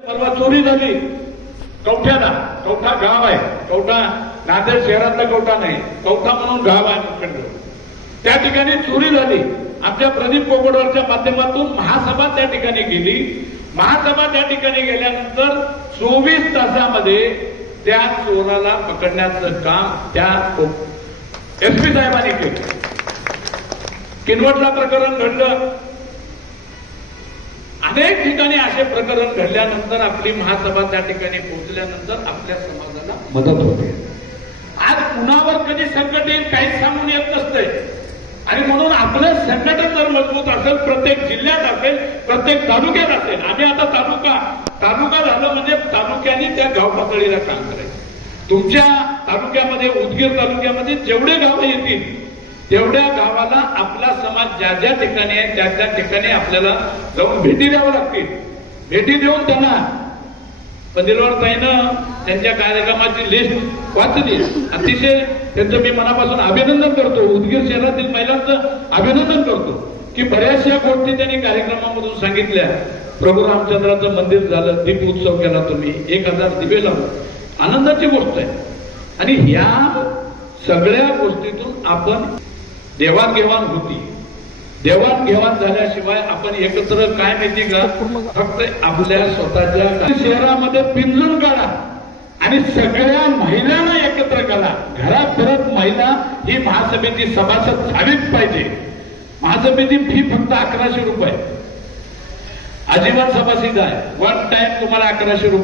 परवा चोरी झाली कवठ्याला. कवठा गाव आहे, कवठा नांदेड शहरातला कवठा नाही, कवठा म्हणून गाव आहे मुखेड. त्या ठिकाणी चोरी झाली. आमच्या प्रदीप कोगडवरच्या माध्यमातून महासभा त्या ठिकाणी गेली. महासभा त्या ठिकाणी गेल्यानंतर 24 तासामध्ये त्या चोराला पकडण्याचं काम त्या एसपी साहेबांनी केलं. किनवटला प्रकरण घडलं. अनेक ठिकाणी असे प्रकरण घडल्यानंतर आपली महासभा त्या ठिकाणी पोहोचल्यानंतर आपल्या समाजाला मदत होते. आज कुणावर कधी संकट येईल काहीच सांगून येत नसतंय. आणि म्हणून आपलं संघटन जर मजबूत असेल, प्रत्येक जिल्ह्यात असेल, प्रत्येक तालुक्यात असेल. आम्ही आता तालुका झालं म्हणजे तालुक्याने त्या गाव पातळीला काम करायचं. तुमच्या तालुक्यामध्ये, उदगीर तालुक्यामध्ये जेवढे गावं येतील तेवढ्या गावाला आपला समाज ज्या ज्या ठिकाणी आहे त्या त्या ठिकाणी आपल्याला जाऊन भेटी द्यावं लागतील. भेटी देऊन त्यांना पंदिलवारताईनं त्यांच्या कार्यक्रमाची लिस्ट वाचली. अतिशय त्यांचं मी मनापासून अभिनंदन करतो. उदगीर शहरातील महिलांचं अभिनंदन करतो की बऱ्याचशा गोष्टी त्यांनी कार्यक्रमामधून सांगितल्या. प्रभू रामचंद्राचं मंदिर झालं, दीप उत्सव केला तुम्ही, 1000 दिवे लावले, आनंदाची गोष्ट आहे. आणि ह्या सगळ्या गोष्टीतून आपण देवाणघेवाण होती. देवाणघेवाण झाल्याशिवाय आपण एकत्र काय माहिती का, फक्त आपल्या स्वतःच्या शहरामध्ये पिंजून काढा आणि सगळ्या महिलांना एकत्र करा. घरात परत महिला ही महासभेची सभासद झालीच पाहिजे. महासभेची फी फक्त 1100 रुपये, आजीवन सभासद आहे. वन टाइम तुम्हाला 1100 रुपये.